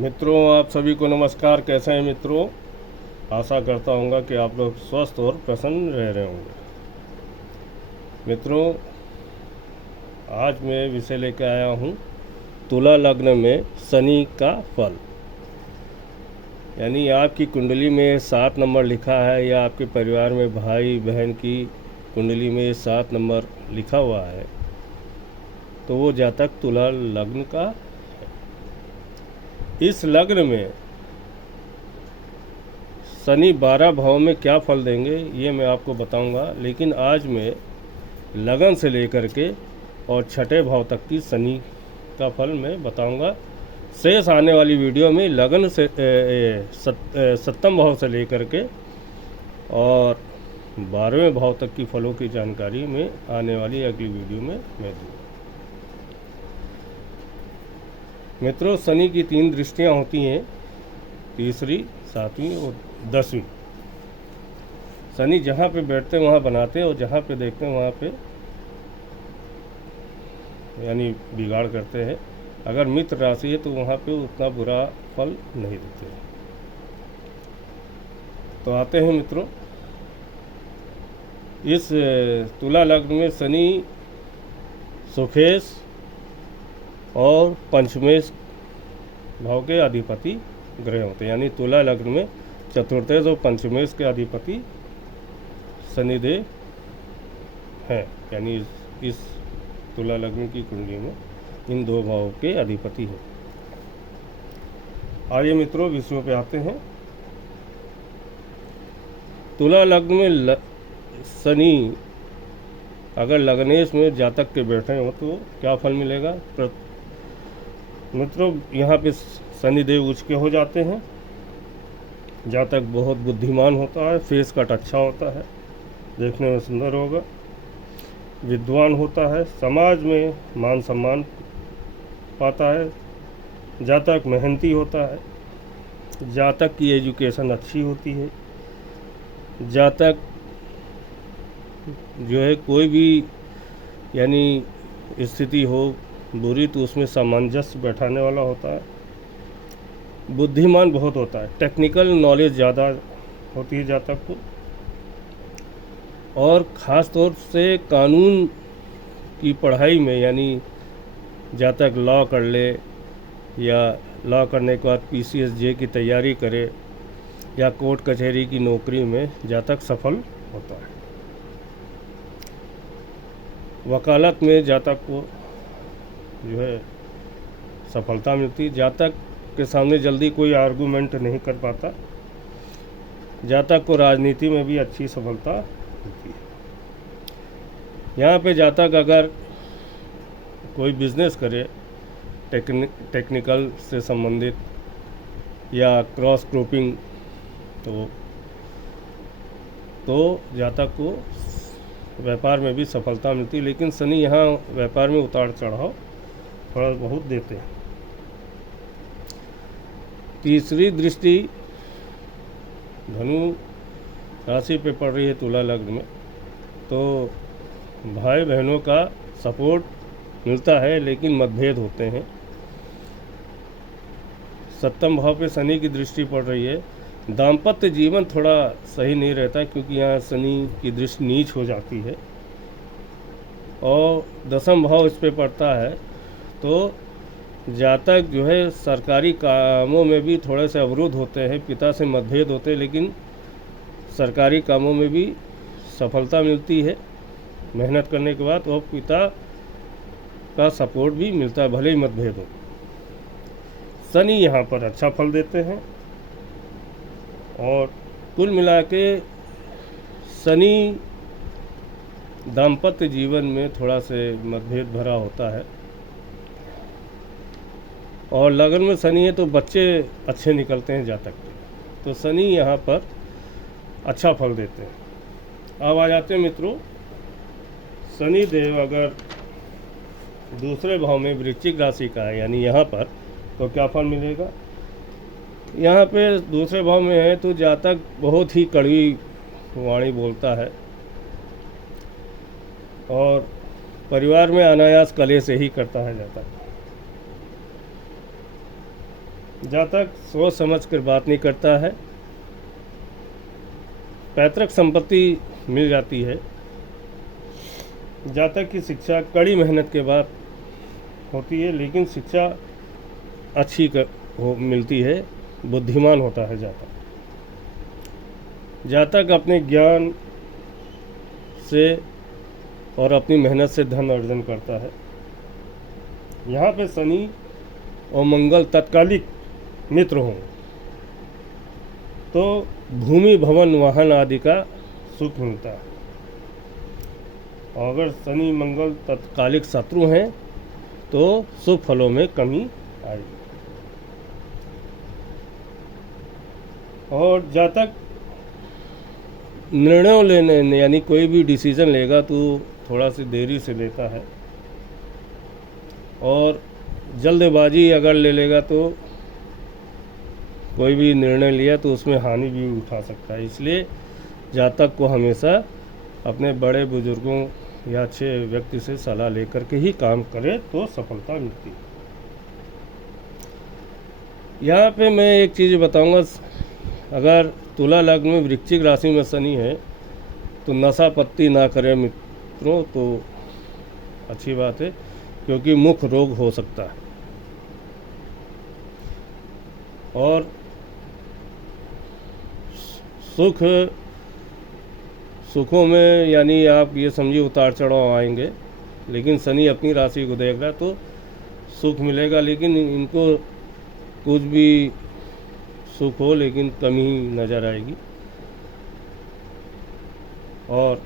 मित्रों, आप सभी को नमस्कार। कैसे हैं मित्रों? आशा करता हूँ कि आप लोग स्वस्थ और प्रसन्न रह रहे होंगे। मित्रों, आज मैं विषय लेकर आया हूँ तुला लग्न में शनि का फल। यानी आपकी कुंडली में 7 नंबर लिखा है या आपके परिवार में भाई बहन की कुंडली में 7 नंबर लिखा हुआ है तो वो जातक तुला लग्न का है। इस लग्न में शनि 12 भाव में क्या फल देंगे ये मैं आपको बताऊंगा, लेकिन आज मैं लगन से लेकर के और छठे भाव तक की शनि का फल मैं बताऊंगा। शेष आने वाली वीडियो में लगन से सप्तम भाव से लेकर के और 12वें भाव तक की फलों की जानकारी में आने वाली अगली वीडियो में मैं दूँगा। मित्रों, शनि की 3 दृष्टियां होती हैं, तीसरी, 7वीं और 10वीं। शनि जहाँ पे बैठते हैं वहाँ बनाते हैं और जहाँ पे देखते हैं वहाँ पे यानी बिगाड़ करते हैं। अगर मित्र राशि है तो वहाँ पे उतना बुरा फल नहीं देते हैं। तो आते हैं मित्रों, इस तुला लग्न में शनि सुखेश और पंचमेश भाव के अधिपति ग्रह होते हैं। यानी तुला लग्न में चतुर्थेश और पंचमेश के अधिपति शनिदेव हैं। यानी इस तुला लग्न की कुंडली में इन 2 भावों के अधिपति हैं। आइए मित्रों, विषयों पे आते हैं। तुला लग्न में शनि अगर लग्नेश में जातक के बैठे हो तो क्या फल मिलेगा? मित्रों, यहाँ पे शनिदेव उच्च के हो जाते हैं। जातक बहुत बुद्धिमान होता है, फेस कट अच्छा होता है, देखने में सुंदर होगा, विद्वान होता है, समाज में मान सम्मान पाता है, जातक मेहनती होता है, जातक की एजुकेशन अच्छी होती है, जातक जो है कोई भी यानी स्थिति हो बुरी तो उसमें सामंजस्य बैठाने वाला होता है, बुद्धिमान बहुत होता है, टेक्निकल नॉलेज ज़्यादा होती है जातक को, और ख़ास तौर से कानून की पढ़ाई में यानी जातक लॉ कर ले या लॉ करने के बाद PCSJ की तैयारी करे या कोर्ट कचहरी की नौकरी में जातक सफल होता है। वकालत में जातक को जो है सफलता मिलती है। जातक के सामने जल्दी कोई आर्गूमेंट नहीं कर पाता। जातक को राजनीति में भी अच्छी सफलता मिलती है। यहाँ पे जातक अगर कोई बिजनेस करे टेक्निकल से संबंधित या क्रॉस क्रॉपिंग तो जातक को व्यापार में भी सफलता मिलती है। लेकिन शनि यहाँ व्यापार में उतार चढ़ाव थोड़ा बहुत देते हैं। तीसरी दृष्टि धनु राशि पे पड़ रही है तुला लग्न में, तो भाई बहनों का सपोर्ट मिलता है लेकिन मतभेद होते हैं। 7वें भाव पे शनि की दृष्टि पड़ रही है। दाम्पत्य जीवन थोड़ा सही नहीं रहता क्योंकि यहाँ शनि की दृष्टि नीच हो जाती है और 10वां भाव इस पे पड़ता है तो जातक जो है सरकारी कामों में भी थोड़े से अवरुद्ध होते हैं, पिता से मतभेद होते हैं, लेकिन सरकारी कामों में भी सफलता मिलती है मेहनत करने के बाद, और पिता का सपोर्ट भी मिलता है भले ही मतभेद हो। शनि यहाँ पर अच्छा फल देते हैं और कुल मिला के शनि दाम्पत्य जीवन में थोड़ा से मतभेद भरा होता है। और लगन में शनि है तो बच्चे अच्छे निकलते हैं जातक के, तो शनि यहाँ पर अच्छा फल देते हैं। अब आ जाते हैं मित्रों, शनि देव अगर दूसरे भाव में वृश्चिक राशि का है यानी यहाँ पर, तो क्या फल मिलेगा? यहाँ पे दूसरे भाव में है तो जातक बहुत ही कड़वी वाणी बोलता है और परिवार में अनायास कलेश ही करता है जातक। जातक सोच समझ कर बात नहीं करता है, पैतृक संपत्ति मिल जाती है। जातक की शिक्षा कड़ी मेहनत के बाद होती है, लेकिन शिक्षा अच्छी मिलती है, बुद्धिमान होता है जातक। जातक अपने ज्ञान से और अपनी मेहनत से धन अर्जन करता है। यहाँ पे शनि और मंगल तत्कालिक मित्र हों तो भूमि भवन वाहन आदि का सुख मिलता है, और अगर शनि मंगल तत्कालिक शत्रु हैं तो शुभ फलों में कमी आएगी। और जातक निर्णय लेने यानी कोई भी डिसीजन लेगा तो थोड़ा सी देरी से लेता है, और जल्दबाजी अगर ले लेगा तो कोई भी निर्णय लिया तो उसमें हानि भी उठा सकता है। इसलिए जातक को हमेशा अपने बड़े बुजुर्गों या अच्छे व्यक्ति से सलाह लेकर के ही काम करे तो सफलता मिलती है। यहाँ पे मैं एक चीज़ बताऊंगा, अगर तुला लग्न में वृश्चिक राशि में शनि है तो नशा पत्ती ना करें मित्रों, तो अच्छी बात है, क्योंकि मुख रोग हो सकता है। और सुखों में यानी आप ये समझिए उतार चढ़ाव आएंगे, लेकिन शनि अपनी राशि को देख रहा तो सुख मिलेगा, लेकिन इनको कुछ भी सुख हो लेकिन कमी नज़र आएगी। और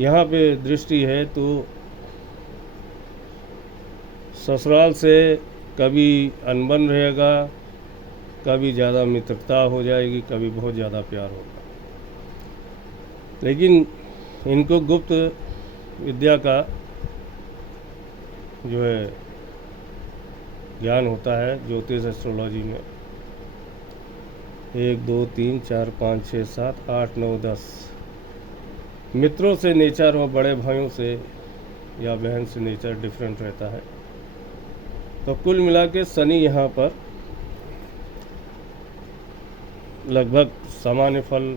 यहाँ पे दृष्टि है तो ससुराल से कभी अनबन रहेगा, कभी ज़्यादा मित्रता हो जाएगी, कभी बहुत ज़्यादा प्यार होगा। लेकिन इनको गुप्त विद्या का जो है ज्ञान होता है ज्योतिष एस्ट्रोलॉजी में। 1 2 3 4 5 6 7 8 9 10 मित्रों से नेचर और बड़े भाइयों से या बहन से नेचर डिफरेंट रहता है। तो कुल मिला के शनि यहाँ पर लगभग सामान्य फल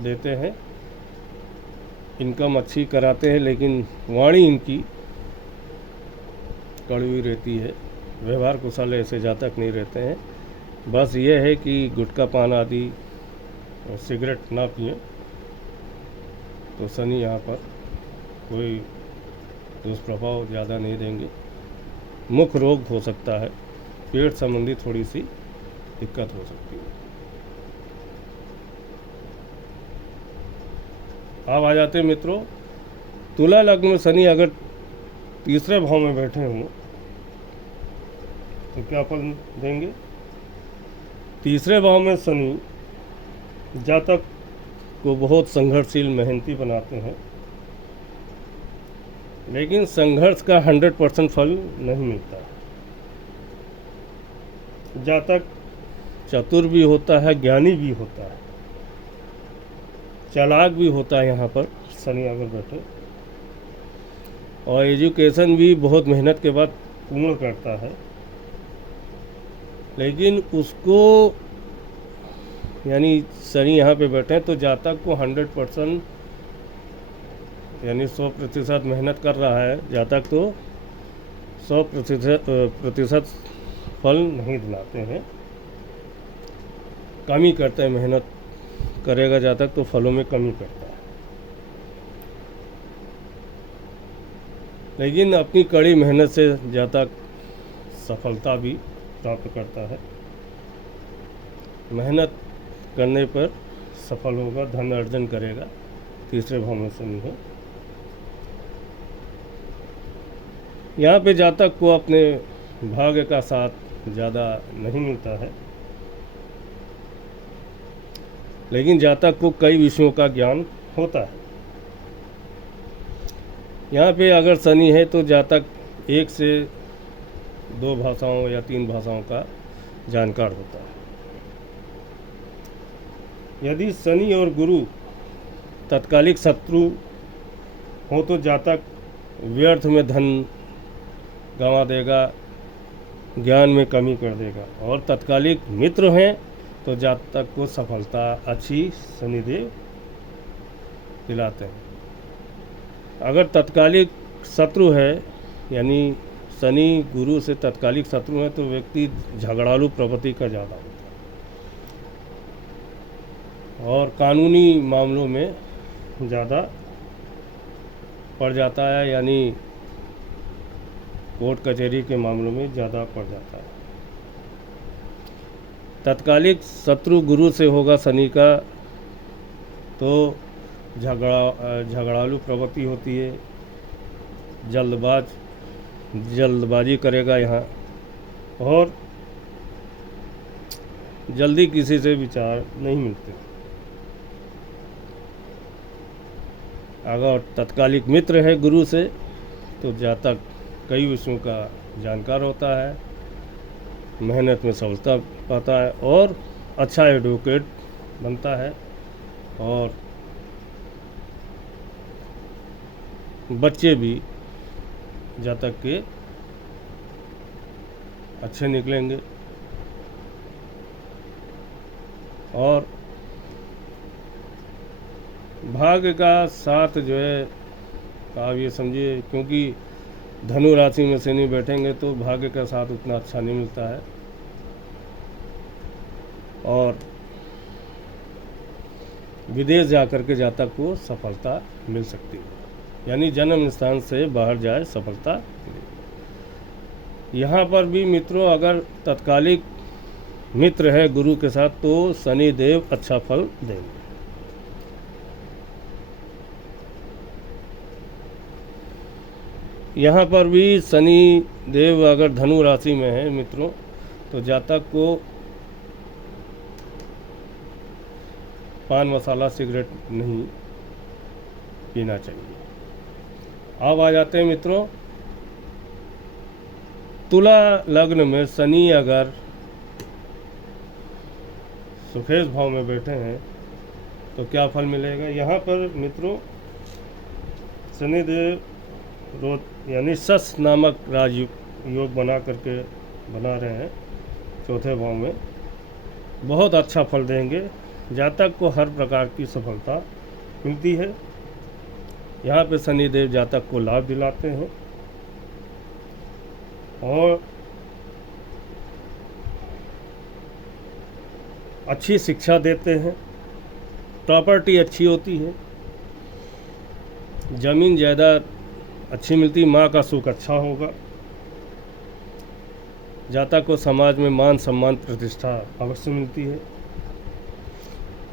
देते हैं, इनकम अच्छी कराते हैं, लेकिन वाणी इनकी कड़वी रहती है। व्यवहार कुशल ऐसे जातक नहीं रहते हैं, बस ये है कि गुटखा पान आदि और सिगरेट ना पिए तो शनि यहाँ पर कोई दुष्प्रभाव ज़्यादा नहीं देंगे। मुख रोग हो सकता है, पेट संबंधी थोड़ी सी दिक्कत हो सकती है। अब आ जाते हैं मित्रों, तुला लग्न में शनि अगर तीसरे भाव में बैठे हों तो क्या फल देंगे। तीसरे भाव में शनि जातक को बहुत संघर्षशील मेहनती बनाते हैं, लेकिन संघर्ष का 100% फल नहीं मिलता। जातक चतुर भी होता है, ज्ञानी भी होता है, चालाक भी होता है यहाँ पर शनि अगर बैठे, और एजुकेशन भी बहुत मेहनत के बाद पूर्ण करता है। लेकिन उसको यानी शनि यहाँ पे बैठे तो जातक को 100% यानी 100% मेहनत कर रहा है जातक तो 100% फल नहीं दिलाते हैं, कमी करते हैं। मेहनत करेगा जातक तो फलों में कमी करता है, लेकिन अपनी कड़ी मेहनत से जातक सफलता भी प्राप्त करता है। मेहनत करने पर सफल होगा, धन अर्जन करेगा। तीसरे भाव में शनि है। यहाँ पे जातक को अपने भाग्य का साथ ज़्यादा नहीं मिलता है, लेकिन जातक को कई विषयों का ज्ञान होता है। यहाँ पे अगर शनि है तो जातक 1 से 2 भाषाओं या 3 भाषाओं का जानकार होता है। यदि शनि और गुरु तत्कालिक शत्रु हो तो जातक व्यर्थ में धन गंवा देगा, ज्ञान में कमी कर देगा। और तत्कालिक मित्र हैं तो जातक को सफलता अच्छी शनिदेव दिलाते हैं। अगर तत्कालिक शत्रु है, यानी शनि गुरु से तत्कालिक शत्रु है, तो व्यक्ति झगड़ालू प्रवृत्ति का ज़्यादा होता है और कानूनी मामलों में ज़्यादा पड़ जाता है, यानी कोर्ट कचहरी के मामलों में ज़्यादा पड़ जाता है। तत्कालिक शत्रु गुरु से होगा शनि का, तो झगड़ालू प्रवृत्ति होती है, जल्दबाजी करेगा यहाँ और जल्दी किसी से विचार नहीं मिलते। अगर तत्कालिक मित्र है गुरु से तो जातक कई विषयों का जानकार होता है, मेहनत में सफलता पाता है और अच्छा एडवोकेट बनता है और बच्चे भी जातक के अच्छे निकलेंगे। और भाग्य का साथ जो है आप ये समझिए, क्योंकि धनु राशि में शनि बैठेंगे तो भाग्य का साथ उतना अच्छा नहीं मिलता है और विदेश जाकर के जातक को सफलता मिल सकती है, यानी जन्म स्थान से बाहर जाए सफलता मिलेगी। यहाँ पर भी मित्रों, अगर तत्कालिक मित्र है गुरु के साथ तो शनि देव अच्छा फल देंगे। यहाँ पर भी शनि देव अगर धनु राशि में है मित्रों, तो जातक को पान मसाला सिगरेट नहीं पीना चाहिए। अब आ जाते हैं मित्रों, तुला लग्न में शनि अगर सुखेश भाव में बैठे हैं तो क्या फल मिलेगा। यहाँ पर मित्रों शनिदेव रोज यानी सस नामक राजयोग बना करके बना रहे हैं चौथे भाव में, बहुत अच्छा फल देंगे। जातक को हर प्रकार की सफलता मिलती है। यहाँ पे शनिदेव जातक को लाभ दिलाते हैं और अच्छी शिक्षा देते हैं, प्रॉपर्टी अच्छी होती है, ज़मीन जायदाद अच्छी मिलती, माँ का सुख अच्छा होगा। जातक को समाज में मान सम्मान प्रतिष्ठा अवश्य मिलती है।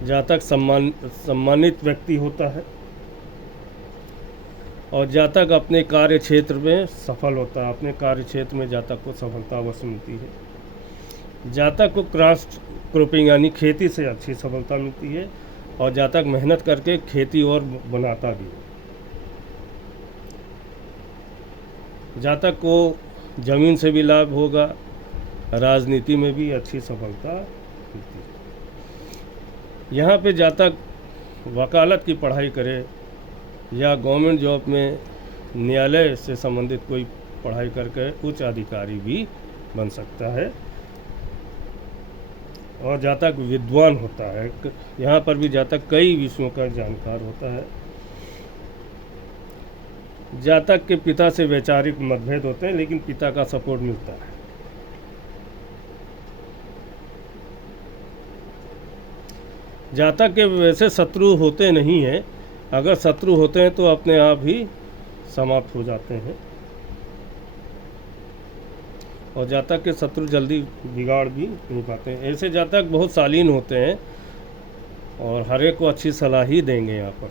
जातक सम्मानित व्यक्ति होता है और जातक अपने कार्य क्षेत्र में सफल होता है। अपने कार्य क्षेत्र में जातक को सफलता अवश्य मिलती है। जातक को क्रॉस क्रॉपिंग यानी खेती से अच्छी सफलता मिलती है और जातक मेहनत करके खेती और बनाता भी है। जातक को जमीन से भी लाभ होगा, राजनीति में भी अच्छी सफलता मिलती है। यहाँ पे जातक वकालत की पढ़ाई करे या गवर्नमेंट जॉब में न्यायालय से संबंधित कोई पढ़ाई करके उच्च अधिकारी भी बन सकता है और जातक विद्वान होता है। यहाँ पर भी जातक कई विषयों का जानकार होता है। जातक के पिता से वैचारिक मतभेद होते हैं लेकिन पिता का सपोर्ट मिलता है। जातक के वैसे शत्रु होते नहीं हैं, अगर शत्रु होते हैं तो अपने आप ही समाप्त हो जाते हैं और जातक के शत्रु जल्दी बिगाड़ भी नहीं पाते हैं। ऐसे जातक बहुत शालीन होते हैं और हर एक को अच्छी सलाह ही देंगे। यहाँ पर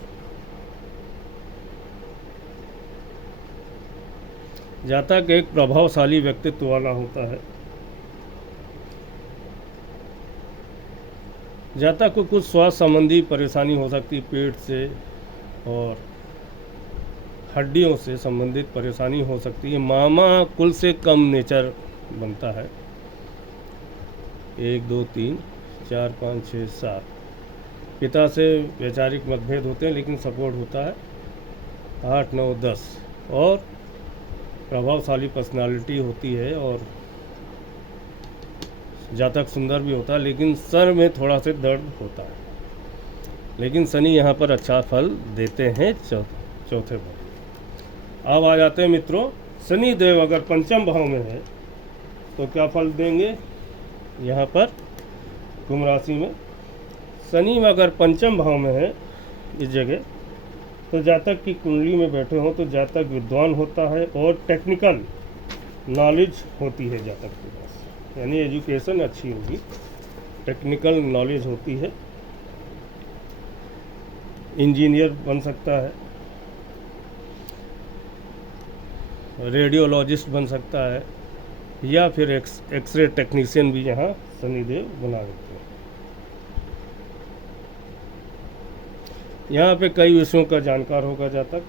जातक एक प्रभावशाली व्यक्तित्व वाला होता है। जातक को कुछ स्वास्थ्य संबंधी परेशानी हो सकती है, पेट से और हड्डियों से संबंधित परेशानी हो सकती है। मामा कुल से कम नेचर बनता है। 1 2 3 4 5 6 7 पिता से वैचारिक मतभेद होते हैं लेकिन सपोर्ट होता है। 8 9 10 और प्रभावशाली पर्सनालिटी होती है और जातक सुंदर भी होता है, लेकिन सर में थोड़ा सा दर्द होता है। लेकिन शनि यहाँ पर अच्छा फल देते हैं चौथे भाव। अब आ जाते हैं मित्रों, शनि देव अगर पंचम भाव में है तो क्या फल देंगे। यहाँ पर कुंभ राशि में शनि अगर पंचम भाव में है इस जगह, तो जातक की कुंडली में बैठे हों तो जातक विद्वान होता है और टेक्निकल नॉलेज होती है जातक के पास, यानी एजुकेशन अच्छी होगी, टेक्निकल नॉलेज होती है, इंजीनियर बन सकता है, रेडियोलॉजिस्ट बन सकता है, या फिर एक्सरे टेक्नीशियन भी यहाँ शनिदेव बना देते हैं। यहाँ पे कई विषयों का जानकार होगा जातक,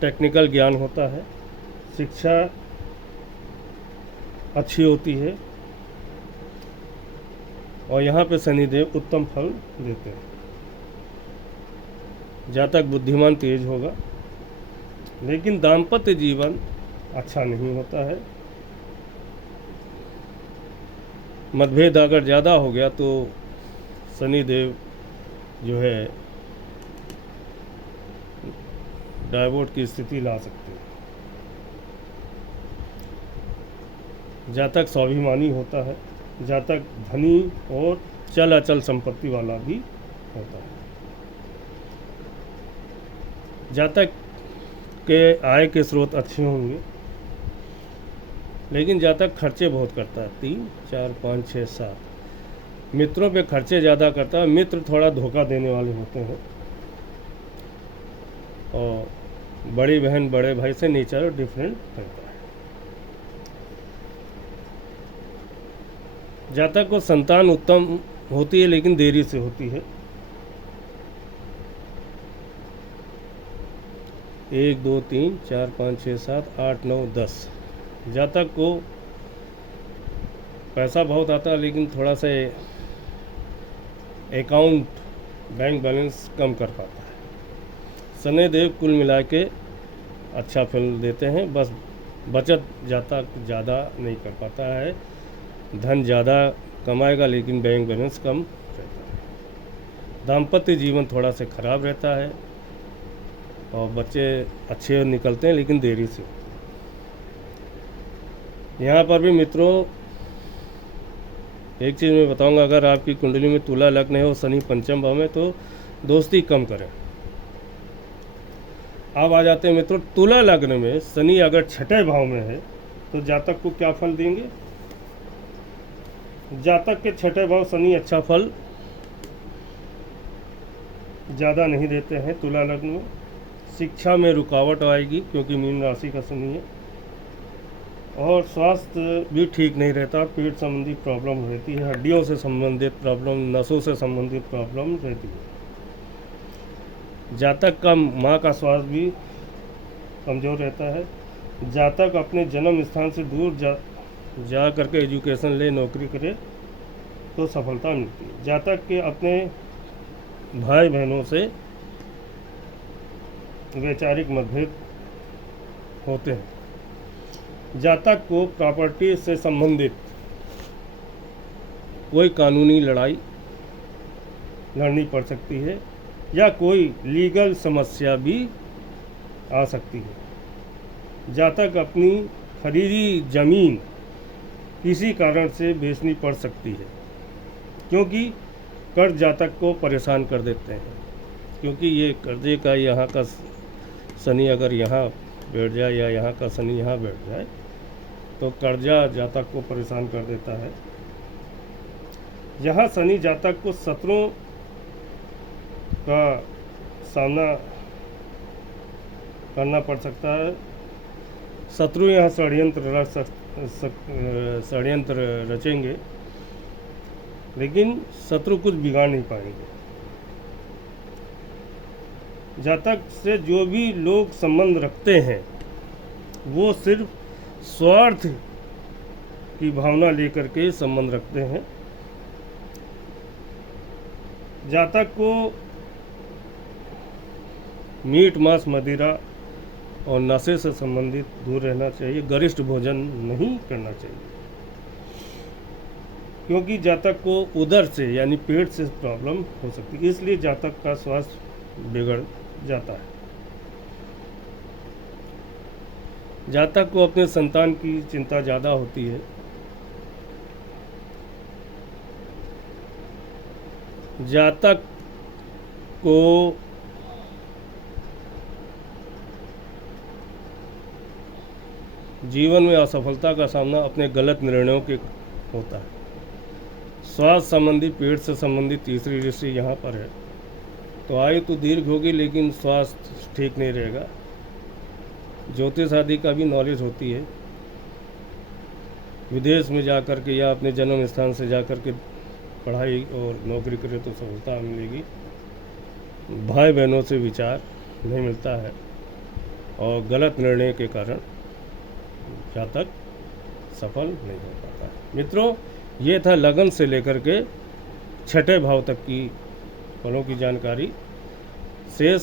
टेक्निकल ज्ञान होता है, शिक्षा अच्छी होती है, और यहाँ पे शनिदेव उत्तम फल देते हैं। जातक बुद्धिमान तेज होगा, लेकिन दाम्पत्य जीवन अच्छा नहीं होता है। मतभेद अगर ज़्यादा हो गया तो शनिदेव जो है डाइवोर्स की स्थिति ला सकते हैं। जातक स्वाभिमानी होता है, जातक धनी और चल अचल संपत्ति वाला भी होता है। जातक के आय के स्रोत अच्छे होंगे, लेकिन जातक खर्चे बहुत करता है, 3, 4, 5, 6, 7 मित्रों पे खर्चे ज़्यादा करता है। मित्र थोड़ा धोखा देने वाले होते हैं, और बड़ी बहन बड़े भाई से नेचर डिफरेंट रहता है। जातक को संतान उत्तम होती है, लेकिन देरी से होती है। 1, 2, 3, 4, 5, 6, 7, 8, 9, 10 जातक को पैसा बहुत आता है, लेकिन थोड़ा सा अकाउंट बैंक बैलेंस कम कर पाता है। शनिदेव कुल मिला के अच्छा फल देते हैं, बस बचत जातक ज़्यादा नहीं कर पाता है। धन ज़्यादा कमाएगा, लेकिन बैंक बैलेंस कम रहता है। दाम्पत्य जीवन थोड़ा सा खराब रहता है, और बच्चे अच्छे निकलते हैं, लेकिन देरी से। यहाँ पर भी मित्रों एक चीज़ मैं बताऊंगा, अगर आपकी कुंडली में तुला लग्न है और शनि पंचम भाव में, तो दोस्ती कम करें। अब आ जाते हैं मित्रों, तुला लग्न में शनि अगर छठे भाव में है तो जातक को क्या फल देंगे। जातक के छठे भाव शनि अच्छा फल ज़्यादा नहीं देते हैं। तुला लग्न में शिक्षा में रुकावट आएगी, क्योंकि मीन राशि का शनि है, और स्वास्थ्य भी ठीक नहीं रहता। पेट संबंधी प्रॉब्लम रहती है, हड्डियों से संबंधित प्रॉब्लम, नसों से संबंधित प्रॉब्लम रहती है। जातक का माँ का स्वास्थ्य भी कमज़ोर रहता है। जातक अपने जन्म स्थान से दूर जा करके एजुकेशन ले, नौकरी करे तो सफलता मिलती है। जातक के अपने भाई बहनों से वैचारिक मतभेद होते हैं। जातक को प्रॉपर्टी से संबंधित कोई कानूनी लड़ाई लड़नी पड़ सकती है, या कोई लीगल समस्या भी आ सकती है। जातक अपनी खरीदी जमीन किसी कारण से बेचनी पड़ सकती है, क्योंकि कर्ज जातक को परेशान कर देते हैं। क्योंकि ये कर्जे का यहाँ का शनि अगर यहाँ बैठ जाए, या यहाँ का शनि यहाँ बैठ जाए, तो कर्जा जातक को परेशान कर देता है। यहाँ शनि जातक को शत्रुओं का सामना करना पड़ सकता है। शत्रु यहाँ षड्यंत्र रचेंगे, लेकिन शत्रु कुछ बिगाड़ नहीं पाएंगे। जातक से जो भी लोग संबंध रखते हैं, वो सिर्फ स्वार्थ की भावना लेकर के संबंध रखते हैं। जातक को मीट मांस मदिरा और नशे से संबंधित दूर रहना चाहिए। गरिष्ठ भोजन नहीं करना चाहिए। क्योंकि जातक को उदर से यानी पेट से प्रॉब्लम हो सकती है, इसलिए जातक का स्वास्थ्य बिगड़ जाता है। जातक को अपने संतान की चिंता ज़्यादा होती है। जातक को जीवन में असफलता का सामना अपने गलत निर्णयों के होता है। स्वास्थ्य संबंधी, पेट से संबंधित तीसरी दृष्टि यहाँ पर है। तो आयु तो दीर्घ होगी लेकिन स्वास्थ्य ठीक नहीं रहेगा। ज्योतिष आदि का भी नॉलेज होती है। विदेश में जा कर के या अपने जन्म स्थान से जा कर के पढ़ाई और नौकरी करे तो सफलता मिलेगी। भाई बहनों से विचार नहीं मिलता है और गलत निर्णय के कारण जातक सफल नहीं हो पाता है। मित्रों, ये था लगन से लेकर के छठे भाव तक की फलों की जानकारी। शेष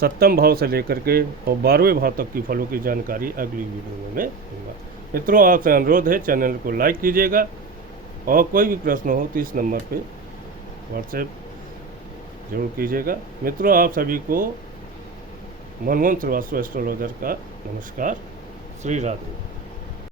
सप्तम भाव से लेकर के और 12वें भाव तक की फलों की जानकारी अगली वीडियो में दूंगा। मित्रों, आपसे अनुरोध है चैनल को लाइक कीजिएगा और कोई भी प्रश्न हो तो इस नंबर पे व्हाट्सएप जरूर कीजिएगा। मित्रों, आप सभी को मनमोहन श्रीवास्तव एस्ट्रोलॉजर का नमस्कार। श्री राधे।